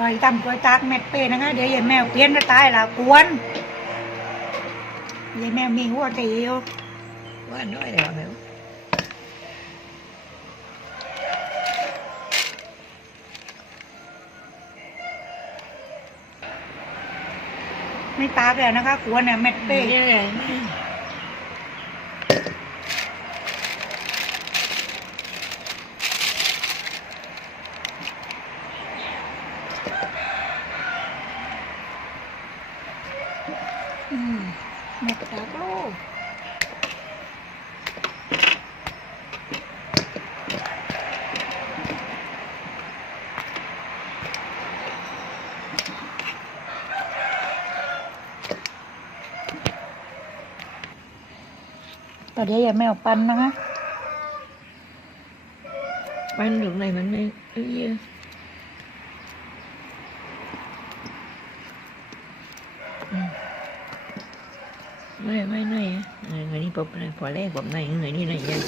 ลอยตำกล้วยตากเม็ดเป้นะคะ เดี๋ยวยายแมวเพี้ยนจะตายละกวนยายแมวมีหัวตีอยู่ว่าน้อยแล้วแล้วไม่ตากแล้วนะคะกวนเนี่ยเม็ดเป้ นี่แหละอืมเม็ดากโลกแต่เดี๋ยวยายแมวปันนะคะมันอยู่ไหนมันไม่เยอะ ไม่ไม่ไม่อะเงินนี่ผมพอแรกผมไหนเงินนี่ไหนยัง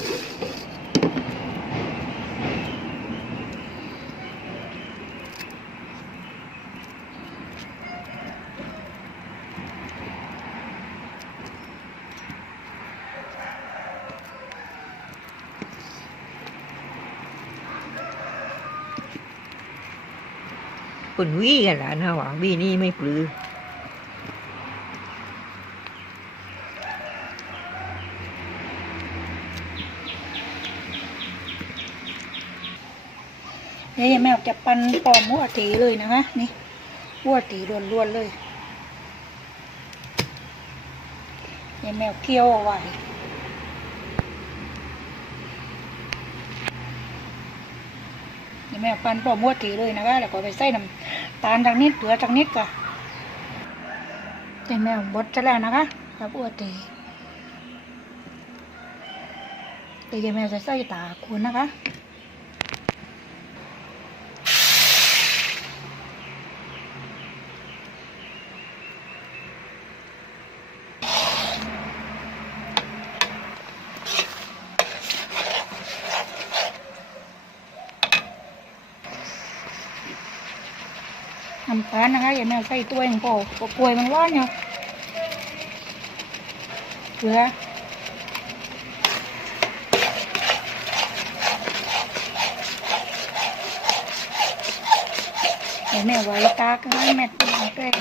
คนวิ่งกันละนะหวังวิ่นี่ไม่ปลือ เดี๋ยวแมวจะปันปอมหัวตีเลยนะคะนี่หัวตีล้วนๆเลยยายแมวเคี่ยวเอาไว้ยายแมวปันปอมหัวตีเลยนะคะแล้วก็ไปใส่น้ำตาลจากนิดเกลือจากนิดก่อนยายแมวบดจะแล้วนะคะกับหัวตีเดี๋ยวยายแมวจะใส่ตาคุณนะคะ น้ำตาลนะคะอย่าแมวใส่ตัวเองโปปกล้วยมันร้อนเนาะเกลืออย่าแมวไว้ตากให้แม่ตีเป็น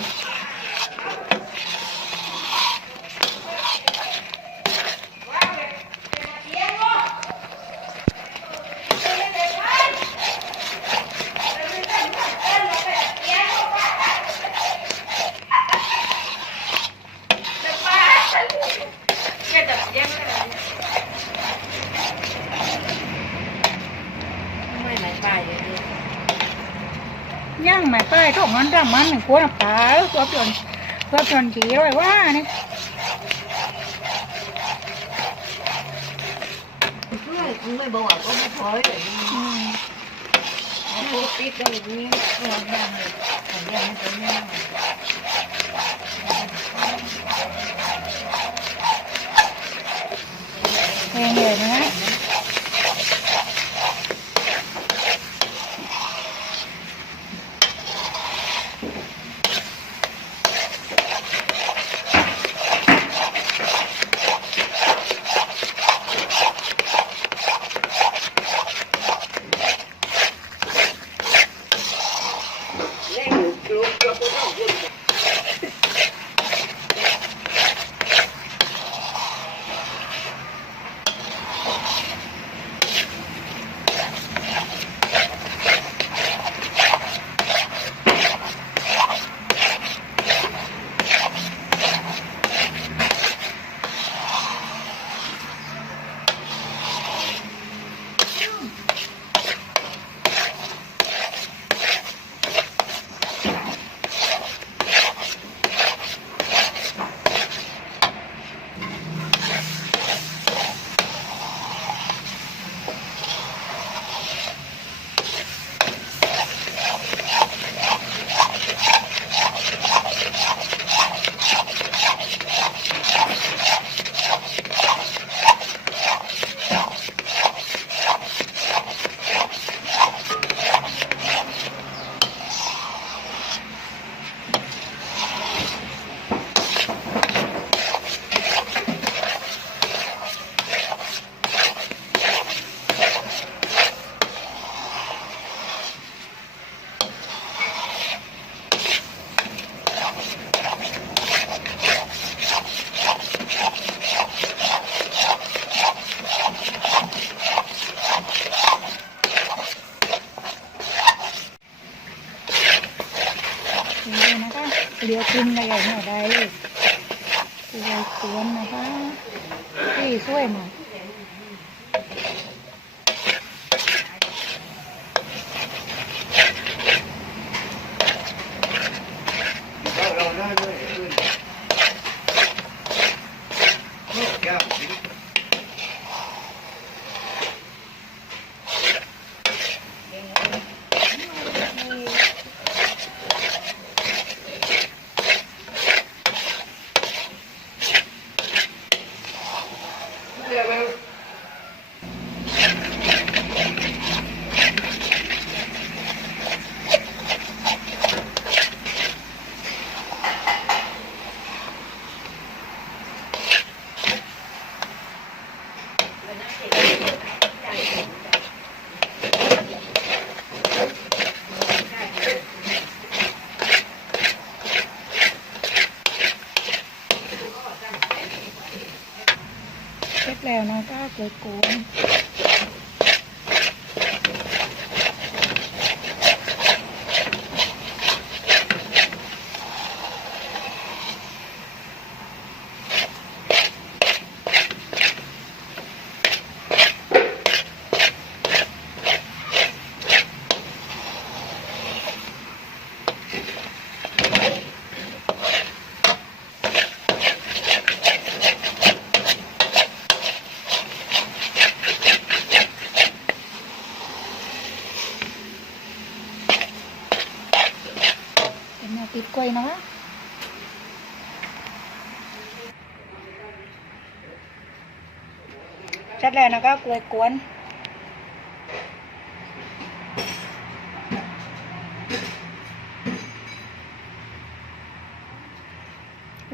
ย่างไม่ไปทุกมันร่างมันหนึ่งขวน้ำปลาแล้วตัวจนตัวเปลี่ยนจีอะไรว่านี่ไม่ไม่บอกว่าก็ไม่พอเลยอืมเขาปิดได้นี่เรื่องยังเลยของ เหลือกินอะไรอย่างเงี้ยได้เลยกล้วยกวนนะคะที่ช่วยมาราเราได้ด้วยอื่นลูกแก้ว เสร็จ แล้วนะคะกล้วยกวนเป็นแนวปิดกล้วยนะคะเส ร็จแล้วนะคะกล้วยกวน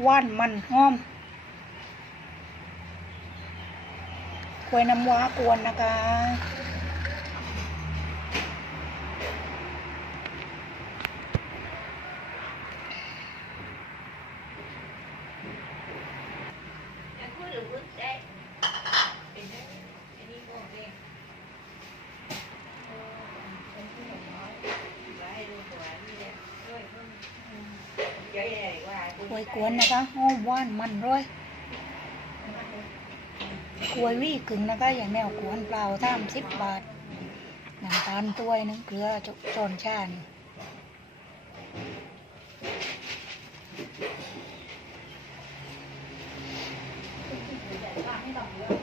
ว่านมันหอมกล้วยน้ำว้ากวนนะคะกล้ วยกวนนะคะห้อมว่านมันร้อยกวยวี่กึ่งนะคะ อย่างแนวกวนเปล่าท่ามสิบบาทน้ำตาลตัวนึงเกลือจกจอนชาญให้ดอเยอะ